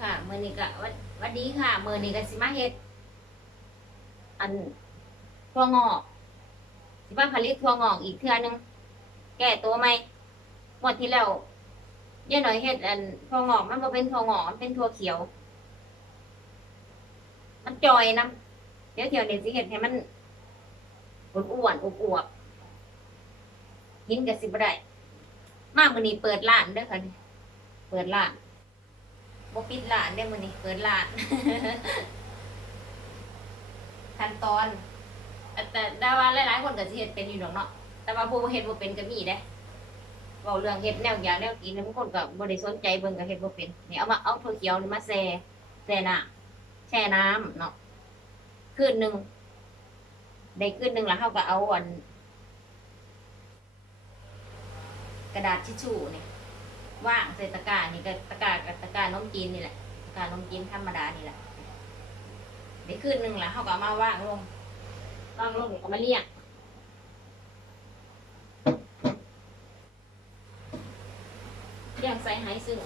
ค่ะมือนี้ก็วัดวัดดีค่ะมือนี้ก็สิมาเฮ็ด อันทั่วงอก สิมาผลิตทั่วงอกอีกเทื่อนึงแก้ตัวไหมหมดที่แล้วย่าหน่อยเฮ็ดอันทั่วงอกมันบ่เป็นทั่วงอกมันเป็นทั่วเขียว มันจอยนะเดี๋ยวเที่ยวนี้สิเฮ็ดให้มันอ้วนๆอวบๆกินก็สิบ่ได้มากมื้อนี้เปิดร้านเด้อค่ะเปิดร้าน บ่ปิดร้านได้อมื้อนี้เปิดร้าน ขั้นตอน แต่แต่ว่าหลายๆคนก็สิเฮ็ดเป็นอยู่ดอกเนาะแต่ว่าผู้บ่เฮ็ดบ่เป็นก็มีเด้เว้าเรื่องเฮ็ดแนวอย่างแนวกินบางคนก็บ่ได้สนใจเบิ่งก็เฮ็ดบ่เป็นนี่เอามาเอาถั่วเขียวนี่มาแช่แช่น้ำแช่น้ำเนาะคืนหนึ่งได้คืนหนึ่งแล้วเฮาก็เอาอัน กระดาษทิชชู่เนี่ย ว่างใส่ตะกร้านี่ก็ตะกร้ากับตะกร้านมจีนนี่แหละตะกร้านมจีนธรรมดานี่แหละเดี๋ยวคืนหนึ่งละเขาก็เอามาว่างลงว่างลงเดี๋ยวก็มาเลี้ยงเลี้ยงใส่ไหซึ่ง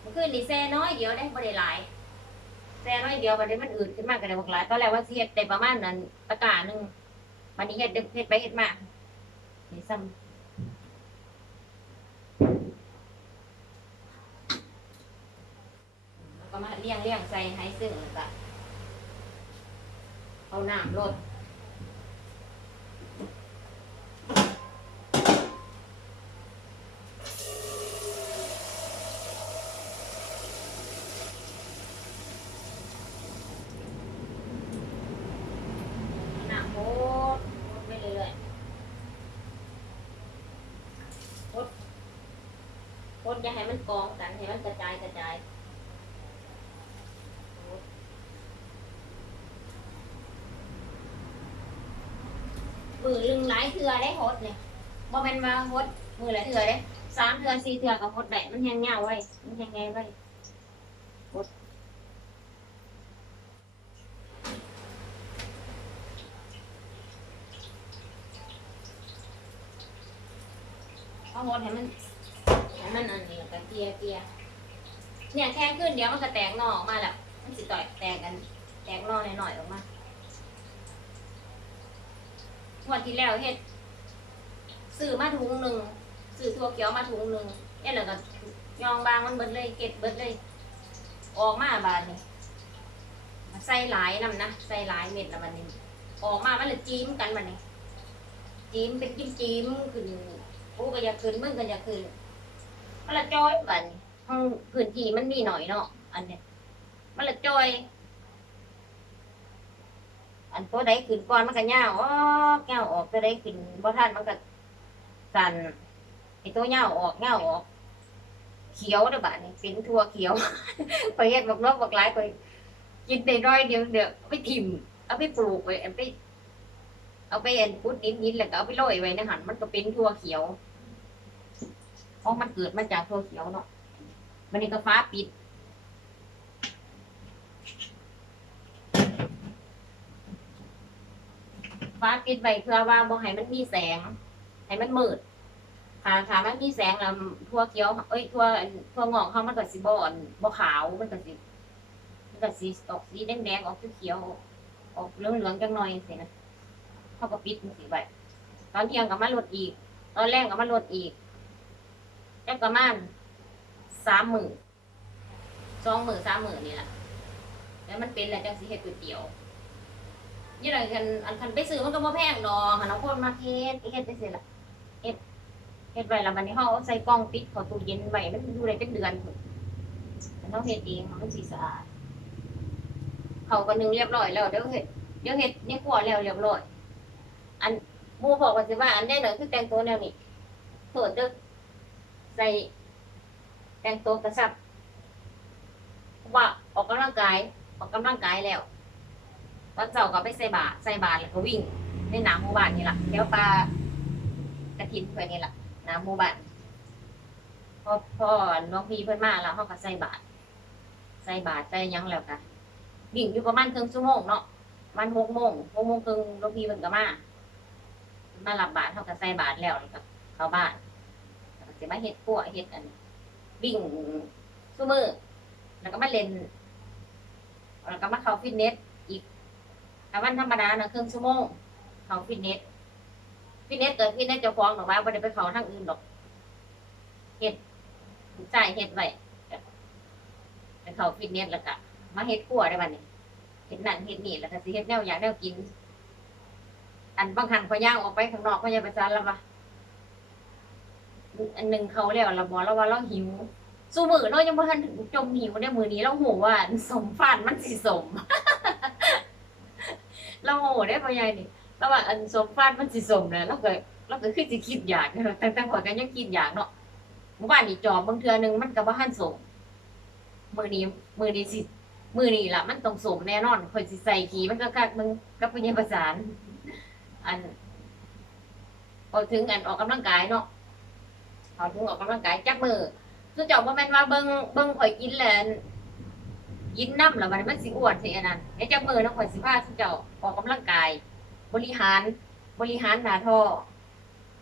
เมื่อคืนนี่แซ่น้อยเดียวได้บ่ได้หลายแซ่น้อยเดียวบัดนี้มันอืดขึ้นมากกันเลยบอกหลายตอนแรกว่าสิเฮ็ดได้ประมาณนั้นตะกร้าหนึงวันนี้เฮ็ดเฮ็ดไปเฮ็ดมานี่ซ้ำ แล้วก็มาเลี้ยงเลี้ยงใส่ให้ซึ่งแล้วก็เอาน้ำลดน้ำโคตรไปเรื่อยๆโคตรโคตรอย่าให้มันกองกันให้มันกระจายกระจาย มือลึงหลาย เทือได้หดเนี่ยบ่แม่นว่าหดมือลายเทือได้สามเทือสี่เทือก็หดได้มันยังเงาไว้มันยังไงไว้หดเอาหดให้มันให้มันอันนี้แล้วก็เกียเกียเนี่ยแค่ขึ้นเดี๋ยวมันก็แตกหน่อออกมาแล้วมันสิต่อยแตกกัน แตกหน่อหน่อยๆออกมา งวันที่แล้วเฮ็ดซื้อมาถุงหนึ่งซื้อถั่วเขียวมาถุงหนึ่งเอ็แล้วก็ยองบางมันเบิดเลยเก็บเบิดเลย ออกมาบาดนี่ใส่หลายนำนะใส่หลายเม็ดล้วมันนี่ออกมามันเลยจิ้มกันมันนี่จิ้มเป็นจิ้มจิ้มขึ้นกูก็อยากขึ้นมึงก็อยากขึ้นมันละจอยบันี้ห้องพื้นที่มันมีหน่อยเนาะอันเนี้ยมันละจอย อันตัวใดขึ้นก่อนมันก็ย่าออกย่าออกตัวใดขึ้นบ่ทันมันก็สั่นไอตัวย่าออกย่าออก เขียวเด้อบัดนี้เป็นทั่วเขียวไปเฮ็ดบักนกบักหลายไปกินได้น้อยเดียวเดี๋ยวเอาไปถิ่มเอาไปปลูกไว้เอาไป เอาไปเอันพุดดินดินแล้วก็เอาไปโรยไว้ในหันมันก็เป็นทั่วเขียวเพราะมันเกิดมาจากทั่วเขียวเนาะมันนี่ก็ฟ้าปิด ฟ้าปิดไว้เพื่อว่าบ่ให้มันมีแสง ให้มันมืดถ้าถ้ามันมีแสงแล้วทั่วเขียว เอ้ยทั่วทั่วงอกเขามันก็สิบ่อ่อนบ่ขาวมันก็สิมันก็สิออกสีแดงๆออกเขียวๆออกเหลืองๆจังหน่อยสินะเขาก็ปิดมันสิไว้ตอนเที่ยงก็มาลดอีก ตอนแรกก็มาลดอีกจักประมาณสามหมื่นสองหมื่นสามหมื่นนี่แหละแล้วมันเป็นแล้วจังสิเฮ็ดก๋วยเตี๋ยว ยี่ไรกันอันคันไปซื้อมันก็บ่แพงดอกหันเอาคนมาเฮ็ดเฮ็ดไปเสร็จละเฮ็ดเฮ็ดไว้แล้วมันนี่เฮาเอใส่กล่องปิดเข้าตู้เย็นไว้มันอยู่ได้เป็นเดือนมันต้องเฮ็ดเองมันสิสะอาดเขาก็นึงเรียบร้อยแล้วเดี๋ยวเฮ็ดเดี๋ยวเฮ็ดในครัวแล้วเรียบร้อย อันหมู่บอกว่าสิว่าอันแน่นอนคือแต่งตัวแนวนี้โทษเด้อใส่ แต่งตัวกระชับว่าออกกำลังกายออกกำลังกายแล้ว ตอนเช้าก็ไปใส่บาตรใส่บาตรแล้วก็วิ่งในหน้ำหมู่บ้านนี่แหละเดี๋ยวปลากระถินเพื่อนนี่แหละหน้ำหมู่บ้านพอพอหลวงพี่เพื่อนมาแล้วเขาก็ใส่บาตรใส่บาตรใส่ยังแล้วกันวิ่งอยู่ประมาณครึ่งชั่วโมงเนาะมันหกโมงหกโมงครึ่งหลวงพี่เพิ่อนก็มามารับบาตรเขาก็ใส่บาตรแล้วแล้วก็เข้าบ้านแล้วก็สิมาเฮ็ดพวเฮ็ดอันวิ่งซุมือแล้วก็มาเล่นแล้วก็มาเข้าฟิตเนส อีกแต่วันธรรมดานะครึ่งชั่วโมงเขาฟิตเนสฟิตเนสเกิดฟิตเนสจะฟ้องหรอกว่าไม่ได้ไปเขาทางอื่นหรอกเฮ็ดใช่เฮ็ดไว้ไปเขาฟิตเนสแล้วก็มาเฮ็ดครัวได้บัดนี้เฮ็ดนั่นเฮ็ดนี่แล้วก็สิเฮ็ดแนวอยากแนวกิน อันบางครั้งพอย่างออกไปข้างนอกก็ยังไปซานแล้วว่าอันหนึ่งเขาแล้วเราบอกแล้วว่าเราหิวสู้มือเนาะยังบ่ทันถึงจมหิวในมือนี้เราโหว่าสมฟันมันสิสม เราโหได้พ่อใหญ่นี่เราว่าอันสมฟันมันสิสมนะเราก็เราก็คือสิคิดอยากนาะแต่แต่พอยก็ยังคิดอยากเนาะเมื่อวานนี่จอบบางเทือหนึงมันก็บ่ทันสมมือนี้มือนี้สิมือนี้ล่ะ มันต้องสมแน่นอนข่อยสิใส่ขี้มันก็คักมึงกับพยาประสาน อันพอถึงอันออกกำลังกายเนาะพอถึงออกกำลังกายจักมือคือเจ้าบ่แม่นว่าเบิ่งเบิ่งข่อยกินแหละ กินน้ำแล้วมันมันสิอ้วนสิอันนั้นไอ้เจ้ามือน้องข่อยสิพาทุกเจ้าออกกำลังกาย บริหารบริหารหน้าท้อ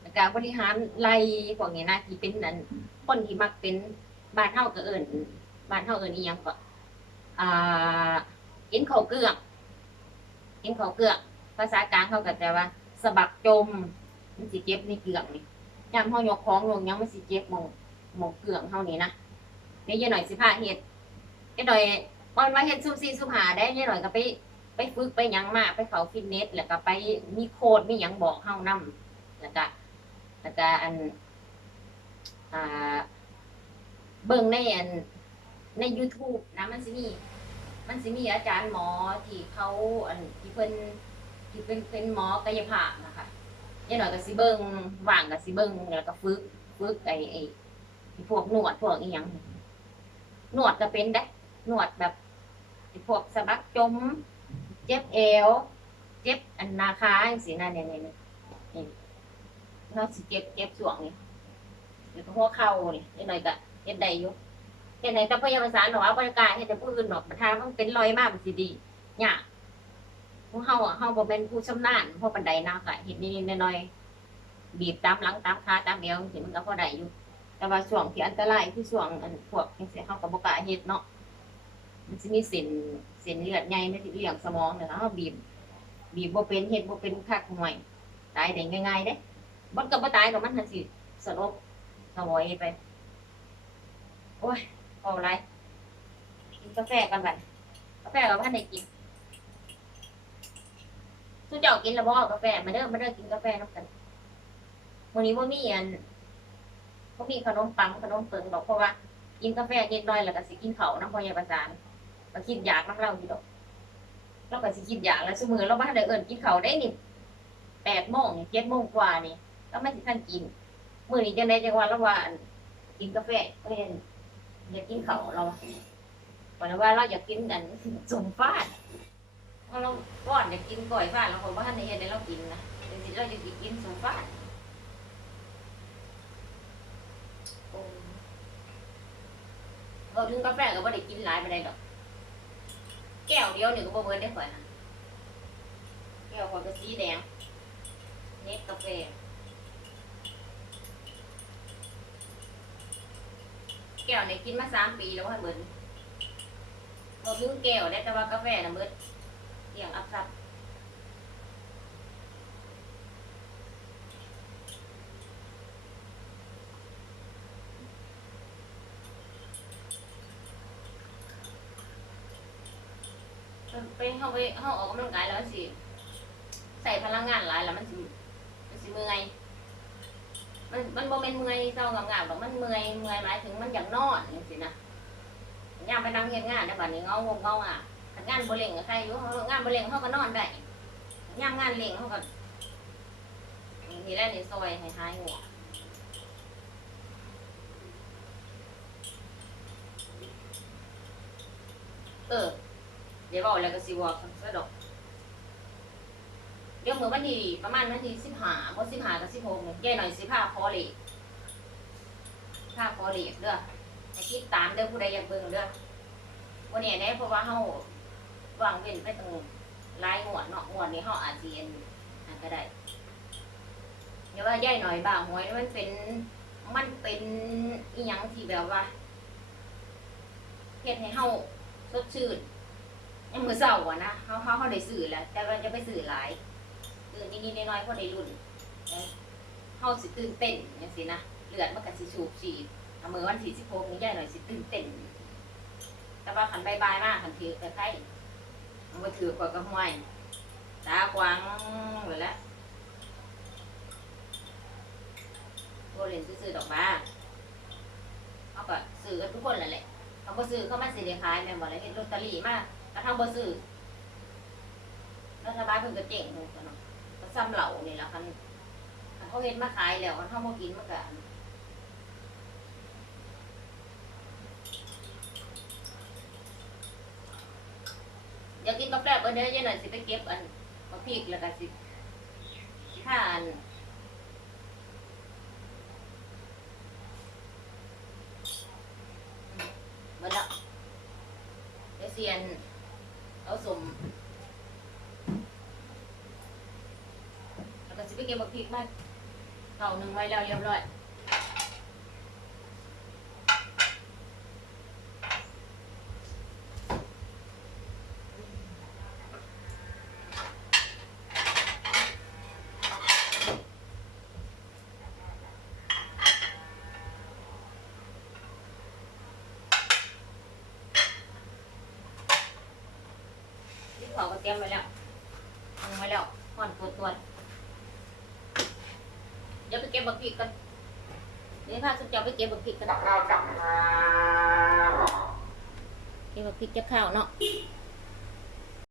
แล้วก็บริหารไหล่พวกนี้นะที่เป็นนั้นคนที่มักเป็นบ้านเฮาก็เอิ้นบ้านเฮาเอิ้นอีหยังก็อ่ากินข้าวเกลือกกินข้าวเกลือกภาษากลางเขาก็จะว่าสะบักจมมันสิเจ็บในเกลือกนี่ยามเฮายกของลงยังมันสิเจ็บมองหมกเกลืองเท่านี้นะเดี๋ยวยายหน่อยสิพาเฮ็ดยายหน่อย วันมาเฮ็ดซุ่มซีซุ่มหาได้ยายหน่อยก็ไป ไปฝึกไปยังมาไปเขาฟิตเนสแล้วก็ไปมีโค้ดมียังบอกเฮานํแล้วก็แล้วก็อันอ่าเบิ่งในอันใน YouTube นะมันสิมี มันสิมีอาจารย์หมอที่เขาอันที่เพิ่นที่เป็นเป็นหมอกายภาพนะคะยายหน่อยก็สิเบิ่งว่างก็สิเบิ่งแล้วก็ฝึกฝึกไอ้ไอ้พวกหนวดพวกอีหยังหนวดก็เป็นได้หนวดแบบ พวกสะบักจม เจ็บเอว เจ็บอันนาคาอย่างสีนั่นเนี่ยเนี่ยเนี่ยนี่เราสิเจ็บเจ็บส่วงนี่แล้วก็หัวเข่านี่นิดหน่อยก็เฮ็ดได้อยู่เฮ็ดไหนแต่พยาบาลหรอกว่าบริการเฮ็ดแต่ผู้อื่นหรอกมันทามันเป็นรอยมากมันสิดีเนี่ยากพวกเฮาอะเฮาบ่เป็นผู้ชำนาญพวกปันไดนาค่ะเฮ็ดนิดๆหน่อยๆบีบตามหลังตามขาตามเอวสิมันก็พอได้อยู่ แต่ว่าช่วงที่อันตรายคือช่วงอันพวกจังซี่เฮาก็บ่กล้าเฮ็ดเนาะ มันสิมีเส้นเส้นเลือดใหญ่ในที่เลี้ยงสมองเนี่ยเฮาบีบ บีบบ่เป็นเฮ็ดบ่เป็นคักห่วยตายได้ง่ายๆเด้บ่ก็บ่ตายดอกมันหันสิสลบสวยไป โอ้ยเอาไรกินกาแฟกันบัดกาแฟก็บ่ทันได้กินทุกเจ้ากินแล้วบ่กาแฟมาเด้อมาเด้อกินกาแฟน้ำกันมื้อนี้บ่ามีอันก็มีขนมปังขนมเปิงดอกเพราะว่ากินกาแฟเย็นน้อยแล้วก็สิกินเขาน้ำพอยาประสาน ก็คิดอยากน้ำเราอยู่ดอกเราก็สิคิดอยากแล้วสมือเราบ้านได้เอิญกินเขาได้นี่แปดโมงเจ็ดโมงกว่านี่ก็ไม่สิท่านกินมื้อนี้จังไดจังว่าเราว่าอั่นกินกาแฟก็เห็นอยากกินเขาเราบอกแล้วว่าเราอยากกินอันสมฟาดเพราะเราก่อนอยากกินก่อยฟาดเราคนว่าท่านในเฮ็ดให้เรากินนะแต่สิเราจะกินสมฟาดเราถึงกาแฟก็บ่ได้กินหลายไปได้ดอก แก้วเดียวนี่ก็บ่เบิดได้ข่อยน่ะแก้วข่อยก็สีแดง เน็ตกาแฟแก้วนี่กินมาสามปีแล้วให้เบิดเราถึงแก้วได้แต่ว่ากาแฟน่ะเบิดเที่ยงอับซับ ไปเฮาไปเฮาออกกำลังกายแล้วมันสิใส่พลังงานหลายแล้วมันสิมันสิเมื่อยมันมันบ่แม่นเมื่อยเศร้างามๆดอกมันเมื่อยเมื่อยหมายถึงมันอยากนอนจังซี่นะยามไปนั่งเฮ็ดงานได้บัดนี้เงางงเงาอะงานบ่เร่งก็ใครอยู่เฮางานบ่เร่งเฮาก็นอนได้ยามงานเร่งเฮาก็นี่แหละนี่ซอยให้หายง่วเออ เดี๋ยวบอกแล้วก็สิบอกซะดอกเดี๋ยวมือวันที่ประมาณวันที่สิบห้าบ่สิบห้ากับสิบหกเนี่ยแย่หน่อยสิผ้าคอเล็กผ้าคอเล็กเด้อให้คิดตามเด้อผู้ใดอยากเบิ่งเด้อวันนี้ได้เพราะว่าเฮาวางเว้นไปตรงลายงวเนาะงวนี้เฮาอาจสิอันอันก็ได้เดี๋ยวว่าย่ายหน่อยบ้าหวยมันเป็นมันเป็นอีหยังที่แบบว่าเฮ็ดให้เฮาสดชื่น ยังมือเช้าอะนะเฮาเฮาเฮาได้ซื้อแล้วแต่ว่าจะไปซื้อหลายซื้อนิดๆน้อยๆพอได้รุ่นเอ้ยเฮาสิตื่นเต้นจังซี่นะเลือดมันก็สิสูบฉีดเอามือวันที่16นี่ยายหน่อยสิตื่นเต้นแต่ว่าคันใบายมากคันถือแต่ไข่มันบ่ถือกว่าก็ห้วยตาขวางหมดแล้วตัวเล่นซื้อๆดอกมาเขาก็ซื้อกันทุกคนแหละแหละเขาบ่ซื้อเขามาสิได้ขายแม่นบ่เลยเฮ็ดลอตเตอรี่มาก กระทั่งบ่ซื้อรัฐบาลเพิ่นก็เจ๊งเพิ่นเนาะก็ซ้ำเหล่านี่ล่ะคันคันเขาเฮ็ดมาขายแล้วคันเฮาบ่กินมันก็อยากกินกาแฟเบิ่เด้อเย็นหน่อยสิไปเก็บอันบักพริกแล้วก็สิสิทาอันละเดี๋ยวเซียนเอาสมแล้วก็สิไป เก็บบักพริกมาเก่าหนึ่งไว้แล้วเรียบร้อยเขาก็เตรียมไว้แล้วทำไว้แล้วห่อนตัวตัว เดี๋ยวไปเก็บบักพริกกันเดี๋ยวพาสุดเจ้าไปเก็บบักพริกกันเก็บบักพริกจะข้าวเนาะ